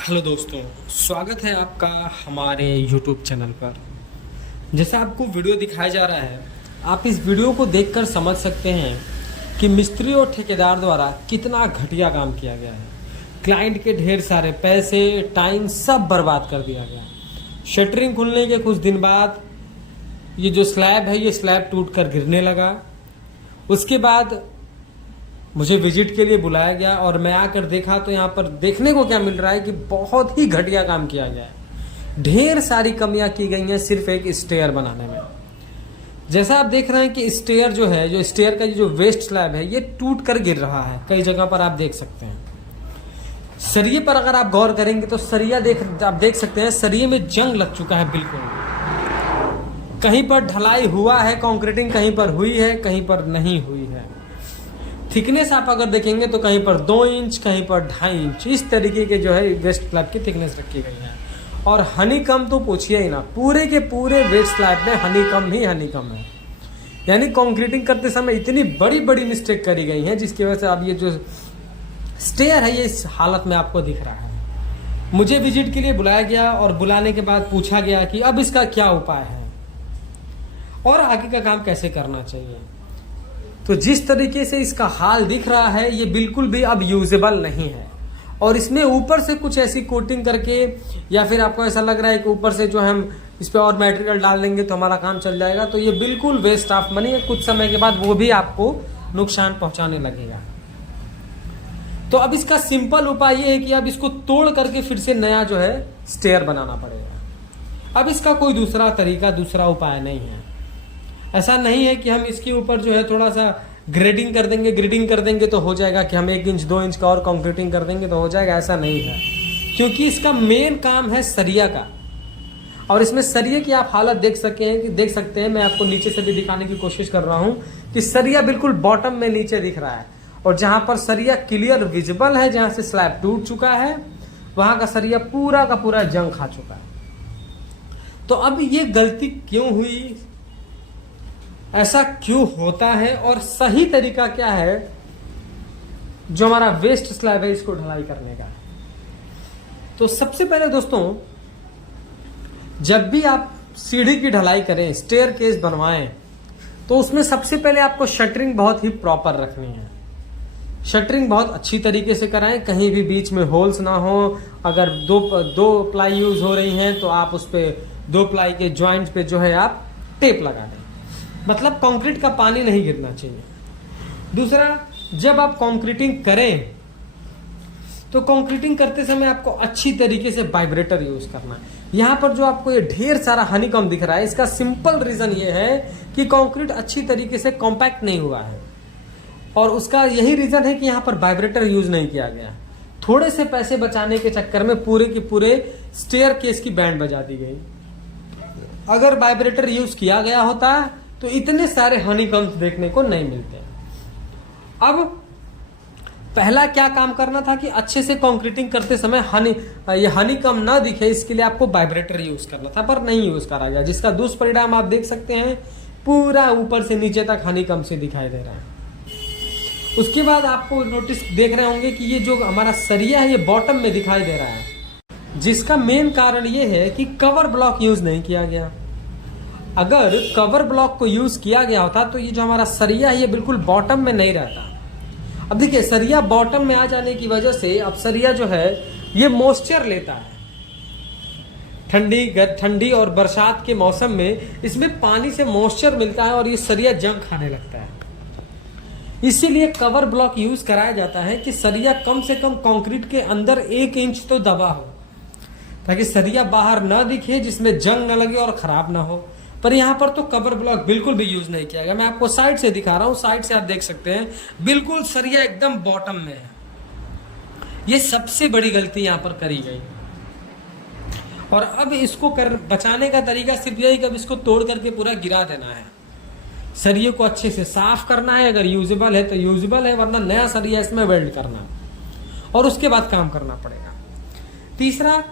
Hello दोस्तों, स्वागत है आपका हमारे YouTube चैनल पर। जैसा आपको वीडियो दिखाया जा रहा है, आप इस वीडियो को देखकर समझ सकते हैं कि मिस्त्री और ठेकेदार द्वारा कितना घटिया काम किया गया है। क्लाइंट के ढेर सारे पैसे, टाइम सब बर्बाद कर दिया गया। शटरिंग खुलने के कुछ दिन बाद ये जो स्लैब है, ये स्लैब टूट कर गिरने लगा। उसके बाद मुझे विजिट के लिए बुलाया गया और मैं आकर देखा तो यहाँ पर देखने को क्या मिल रहा है कि बहुत ही घटिया काम किया गया है। ढेर सारी कमियां की गई हैं सिर्फ एक स्टेयर बनाने में। जैसा आप देख रहे हैं कि स्टेयर जो है, जो स्टेयर का जो वेस्ट स्लैब है, ये टूट कर गिर रहा है। कई जगह पर आप देख सकते हैं। सरिये पर अगर आप गौर करेंगे तो आप देख सकते हैं सरिये में जंग लग चुका है बिल्कुल। कहीं पर ढलाई हुआ है, कंक्रीटिंग कहीं पर हुई है, कहीं पर नहीं हुई है। थिकनेस आप अगर देखेंगे तो कहीं पर 2 इंच, कहीं पर 2.5 इंच, इस तरीके के जो है वेस्ट स्लैब की थिकनेस रखी गई है। और हनीकम तो पूछिए ही ना, पूरे के पूरे वेस्ट स्लैब में हनीकम ही हनीकम है। यानी कंक्रीटिंग करते समय इतनी बड़ी बड़ी मिस्टेक करी गई है जिसकी वजह से अब ये जो स्टेयर है ये इस हालत में आपको दिख रहा है। मुझे विजिट के लिए बुलाया गया और बुलाने के बाद पूछा गया कि अब इसका क्या उपाय है और आगे का काम कैसे करना चाहिए। तो जिस तरीके से इसका हाल दिख रहा है, ये बिल्कुल भी अब यूजेबल नहीं है। और इसमें ऊपर से कुछ ऐसी कोटिंग करके, या फिर आपको ऐसा लग रहा है कि ऊपर से जो हम इस पर और मटेरियल डाल देंगे तो हमारा काम चल जाएगा, तो ये बिल्कुल वेस्ट ऑफ मनी है। कुछ समय के बाद वो भी आपको नुकसान पहुंचाने लगेगा। तो अब इसका सिंपल उपाय ये है कि अब इसको तोड़ करके फिर से नया जो है स्टेयर बनाना पड़ेगा। अब इसका कोई दूसरा तरीका, दूसरा उपाय नहीं है। ऐसा नहीं है कि हम इसके ऊपर जो है थोड़ा सा ग्रेडिंग कर देंगे तो हो जाएगा, कि हम 1 इंच 2 इंच का और कंक्रीटिंग कर देंगे तो हो जाएगा। ऐसा नहीं है, क्योंकि इसका मेन काम है सरिया का। और इसमें सरिये की आप हालत देख सकते हैं। मैं आपको नीचे से भी दिखाने की कोशिश कर रहा हूं कि सरिया बिल्कुल बॉटम में नीचे दिख रहा है। और जहां पर सरिया क्लियर विजिबल है, जहां से स्लैब टूट चुका है, वहां का सरिया पूरा का पूरा जंग खा चुका है। तो अब ये गलती क्यों हुई, ऐसा क्यों होता है, और सही तरीका क्या है जो हमारा वेस्ट स्लैब है इसको ढलाई करने का। तो सबसे पहले दोस्तों, जब भी आप सीढ़ी की ढलाई करें, स्टेयर केस बनवाएं, तो उसमें सबसे पहले आपको शटरिंग बहुत ही प्रॉपर रखनी है। शटरिंग बहुत अच्छी तरीके से कराएं, कहीं भी बीच में होल्स ना हो। अगर दो प्लाई यूज हो रही हैं तो आप उस पे 2 प्लाई के ज्वाइंट्स पे जो है आप टेप लगा दें। मतलब कंक्रीट का पानी नहीं गिरना चाहिए। दूसरा, जब आप कंक्रीटिंग करें तो कंक्रीटिंग करते समय आपको अच्छी तरीके से वाइब्रेटर यूज करना है। यहां पर जो आपको ये ढेर सारा हनीकॉम दिख रहा है, इसका सिंपल रीजन ये है कि कंक्रीट अच्छी तरीके से कॉम्पैक्ट नहीं हुआ है। और उसका यही रीजन है कि यहां पर वाइब्रेटर यूज नहीं किया गया। थोड़े से पैसे बचाने के चक्कर में पूरे के पूरे स्टेयर केस की बैंड बजा दी गई। अगर वाइब्रेटर यूज किया गया होता तो इतने सारे हनीकम्स देखने को नहीं मिलते। अब पहला क्या काम करना था कि अच्छे से कंक्रीटिंग करते समय ये हनीकम ना दिखे, इसके लिए आपको वाइब्रेटर यूज करना था, पर नहीं यूज करा गया, जिसका दुष्परिणाम आप देख सकते हैं। पूरा ऊपर से नीचे तक हनीकम से दिखाई दे रहा है। उसके बाद आपको नोटिस देख रहे होंगे कि ये जो हमारा सरिया है ये बॉटम में दिखाई दे रहा है, जिसका मेन कारण ये है कि कवर ब्लॉक यूज नहीं किया गया। अगर कवर ब्लॉक को यूज किया गया होता तो ये जो हमारा सरिया है ये बिल्कुल बॉटम में नहीं रहता। अब देखिए, सरिया बॉटम में आ जाने की वजह से अब सरिया जो है ये मॉइस्चर लेता है। ठंडी और बरसात के मौसम में इसमें पानी से मॉइस्चर मिलता है और ये सरिया जंग खाने लगता है। इसीलिए कवर ब्लॉक यूज कराया जाता है कि सरिया कम से कम कंक्रीट के अंदर 1 इंच तो दबा हो, ताकि सरिया बाहर ना दिखे, जिसमें जंग न लगे और खराब ना हो। पर यहाँ पर तो कवर ब्लॉक बिल्कुल भी यूज नहीं किया गया। मैं आपको साइड से दिखा रहा हूँ, साइड से आप देख सकते हैं बिल्कुल सरिया एकदम बॉटम में है। ये सबसे बड़ी गलती यहाँ पर करी गई। और अब इसको बचाने का तरीका सिर्फ यही कि अब इसको तोड़ करके पूरा गिरा देना है। सरिये को अच्छे से साफ करना है, अगर यूजेबल है तो यूजेबल है, वरना नया सरिया इसमें वेल्ड करना और उसके बाद काम करना पड़ेगा। तीसरा,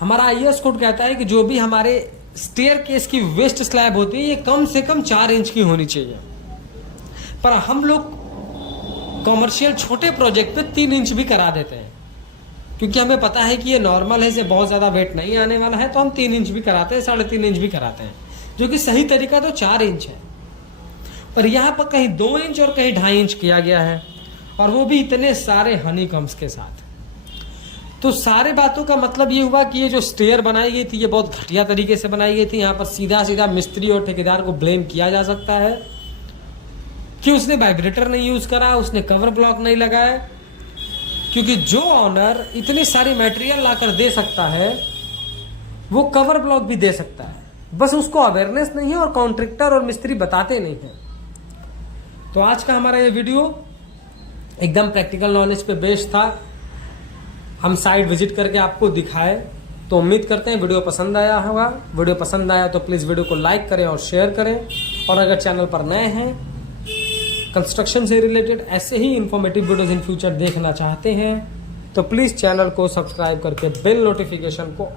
हमारा IS कोड कहता है कि जो भी हमारे स्टेयर केस की वेस्ट स्लैब होती है ये कम से कम 4 इंच की होनी चाहिए। पर हम लोग कमर्शियल छोटे प्रोजेक्ट पे 3 इंच भी करा देते हैं। क्योंकि हमें पता है कि ये नॉर्मल है, इसे बहुत ज़्यादा वेट नहीं आने वाला है, तो हम 3 इंच भी कराते हैं, 3.5 इंच भी कराते हैं, जो कि सही तरीका तो 4 इंच है। पर यहाँ पर कहीं 2 इंच और कहीं 2.5 इंच किया गया है, और वो भी इतने सारे हनीकम्स के साथ। तो सारे बातों का मतलब ये हुआ कि ये जो स्टेयर बनाई गई थी ये बहुत घटिया तरीके से बनाई गई थी। यहाँ पर सीधा सीधा मिस्त्री और ठेकेदार को ब्लेम किया जा सकता है कि उसने वाइब्रेटर नहीं यूज करा, उसने कवर ब्लॉक नहीं लगाया, क्योंकि जो ऑनर इतनी सारी मटेरियल लाकर दे सकता है वो कवर ब्लॉक भी दे सकता है, बस उसको अवेयरनेस नहीं है और कॉन्ट्रैक्टर और मिस्त्री बताते नहीं हैं। तो आज का हमारा ये वीडियो एकदम प्रैक्टिकल नॉलेज पे बेस्ड था। हम साइट विजिट करके आपको दिखाए, तो उम्मीद करते हैं वीडियो पसंद आया होगा। वीडियो पसंद आया तो प्लीज़ वीडियो को लाइक करें और शेयर करें, और अगर चैनल पर नए हैं, कंस्ट्रक्शन से रिलेटेड ऐसे ही इंफॉर्मेटिव वीडियोस इन फ्यूचर देखना चाहते हैं, तो प्लीज़ चैनल को सब्सक्राइब करके बेल नोटिफिकेशन को